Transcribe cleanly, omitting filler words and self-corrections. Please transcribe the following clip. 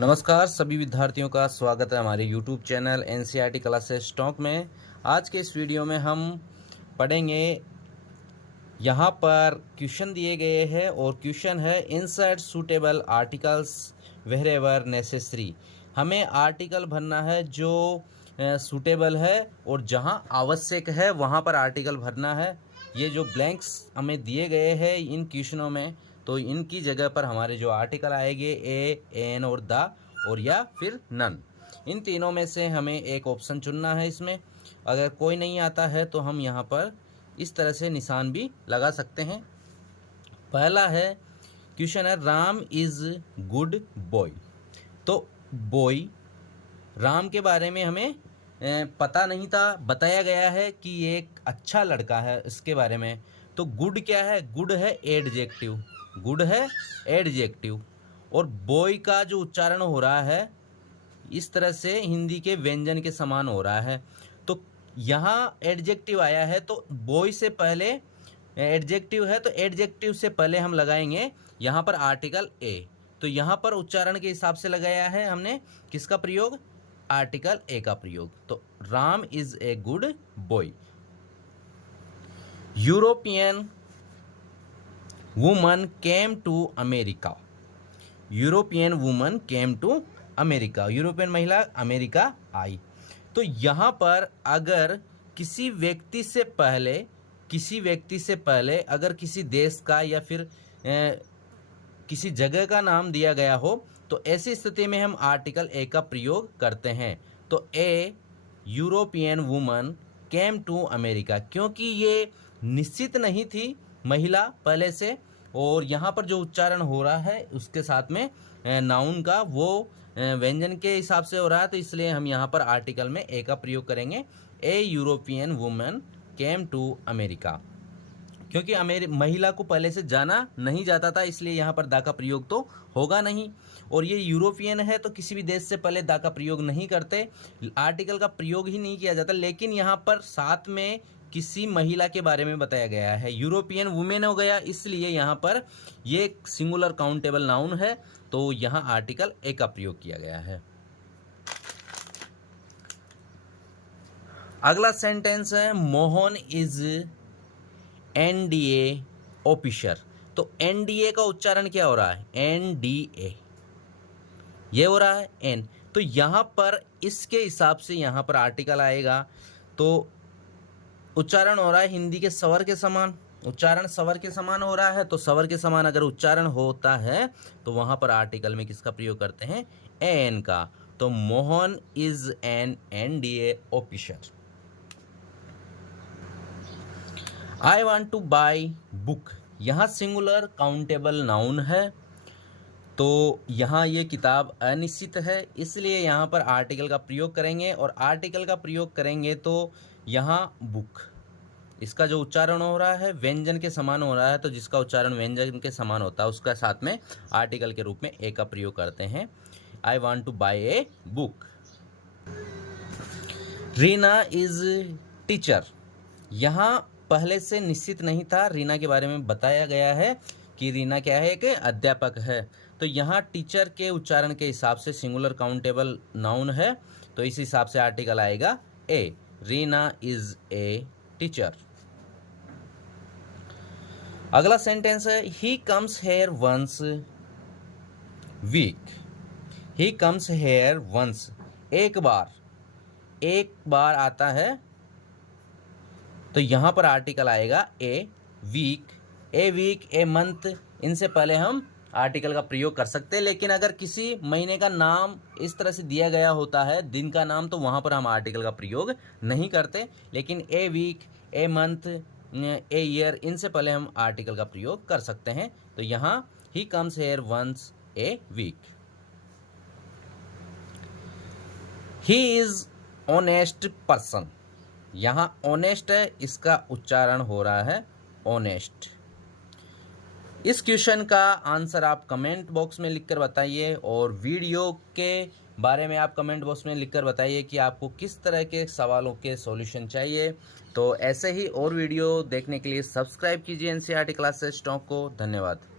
नमस्कार सभी विद्यार्थियों का स्वागत है हमारे YouTube channel NCERT classes stock में। आज के इस वीडियो में हम पढ़ेंगे, यहाँ पर क्वेश्चन दिए गए हैं और क्वेश्चन है insert suitable articles wherever necessary. हमें आर्टिकल भरना है जो सूटेबल है और जहाँ आवश्यक है वहाँ पर आर्टिकल भरना है। ये जो ब्लैंक्स हमें दिए गए हैं इन क्वेश्चनों में, तो इनकी जगह पर हमारे जो आर्टिकल आएंगे ए, एन और द और या फिर नन, इन तीनों में से हमें एक ऑप्शन चुनना है। इसमें अगर कोई नहीं आता है तो हम यहाँ पर इस तरह से निशान भी लगा सकते हैं। पहला है क्वेश्चन है राम इज़ गुड बॉय। तो बॉय, राम के बारे में हमें पता नहीं था, बताया गया है कि ये एक अच्छा लड़का है इसके बारे में। तो गुड क्या है? गुड है एडजेक्टिव, गुड है एडजेक्टिव। और बॉय का जो उच्चारण हो रहा है इस तरह से हिंदी के व्यंजन के समान हो रहा है। तो यहाँ एडजेक्टिव आया है तो बॉय से पहले एडजेक्टिव है, तो एडजेक्टिव से पहले हम लगाएंगे यहाँ पर आर्टिकल ए। तो यहाँ पर उच्चारण के हिसाब से लगाया है हमने किसका प्रयोग? आर्टिकल ए का प्रयोग। तो Ram is a good boy. European woman came to America. European woman came to America. European महिला अमेरिका आई। तो यहाँ पर अगर किसी व्यक्ति से पहले अगर किसी देश का या फिर किसी जगह का नाम दिया गया हो तो ऐसी स्थिति में हम आर्टिकल ए का प्रयोग करते हैं। तो a European woman came to America, क्योंकि ये निश्चित नहीं थी महिला पहले से, और यहाँ पर जो उच्चारण हो रहा है उसके साथ में नाउन का वो व्यंजन के हिसाब से हो रहा है, तो इसलिए हम यहाँ पर आर्टिकल में ए का प्रयोग करेंगे। A European woman came to America, क्योंकि महिला को पहले से जाना नहीं जाता था, इसलिए यहाँ पर दा का प्रयोग तो होगा नहीं। और ये यूरोपियन है तो किसी भी देश से पहले दा का प्रयोग नहीं करते, आर्टिकल का प्रयोग ही नहीं किया जाता। लेकिन यहाँ पर साथ में किसी महिला के बारे में बताया गया है, यूरोपियन वुमेन हो गया, इसलिए यहाँ पर ये सिंगुलर काउंटेबल नाउन है, तो यहाँ आर्टिकल ए का प्रयोग किया गया है। अगला सेंटेंस है मोहन इज एनडीए ऑफिसर। तो एनडीए का उच्चारण क्या हो रहा है? एनडीए, ये हो रहा है एन। तो यहाँ पर इसके हिसाब से यहाँ पर आर्टिकल आएगा। तो उच्चारण हो रहा है हिंदी के स्वर के समान, उच्चारण स्वर के समान हो रहा है, तो स्वर के समान अगर उच्चारण होता है तो वहां पर आर्टिकल में किसका प्रयोग करते हैं? एन का। तो Mohan is an NDA officer. I want to buy book. यहाँ सिंगुलर काउंटेबल नाउन है, तो यहाँ ये किताब अनिश्चित है, इसलिए यहाँ पर आर्टिकल का प्रयोग करेंगे। और आर्टिकल का प्रयोग करेंगे तो यहाँ बुक, इसका जो उच्चारण हो रहा है व्यंजन के समान हो रहा है, तो जिसका उच्चारण व्यंजन के समान होता है उसका साथ में आर्टिकल के रूप में ए का प्रयोग करते हैं। I want to buy a book. Reena is teacher. यहाँ पहले से निश्चित नहीं था, रीना के बारे में बताया गया है कि रीना क्या है? एक अध्यापक है। तो यहाँ टीचर के उच्चारण के हिसाब से सिंगुलर काउंटेबल नाउन है, तो इस हिसाब से आर्टिकल आएगा a. Reena is a teacher. अगला सेंटेंस है he comes here once week. He comes here once, एक बार आता है, तो यहां पर आर्टिकल आएगा a week. A week, a month, इनसे पहले हम आर्टिकल का प्रयोग कर सकते हैं। लेकिन अगर किसी महीने का नाम इस तरह से दिया गया होता है, दिन का नाम, तो वहां पर हम आर्टिकल का प्रयोग नहीं करते। लेकिन a week, a month, a year, इनसे पहले हम आर्टिकल का प्रयोग कर सकते हैं। तो यहाँ he comes here once a week. He is honest person. यहाँ ऑनेस्ट है, इसका उच्चारण हो रहा है ऑनेस्ट। इस क्वेश्चन का आंसर आप कमेंट बॉक्स में लिखकर बताइए, और वीडियो के बारे में आप कमेंट बॉक्स में लिखकर बताइए कि आपको किस तरह के सवालों के सॉल्यूशन चाहिए। तो ऐसे ही और वीडियो देखने के लिए सब्सक्राइब कीजिए एनसीईआरटी क्लासेस स्टॉक को। धन्यवाद।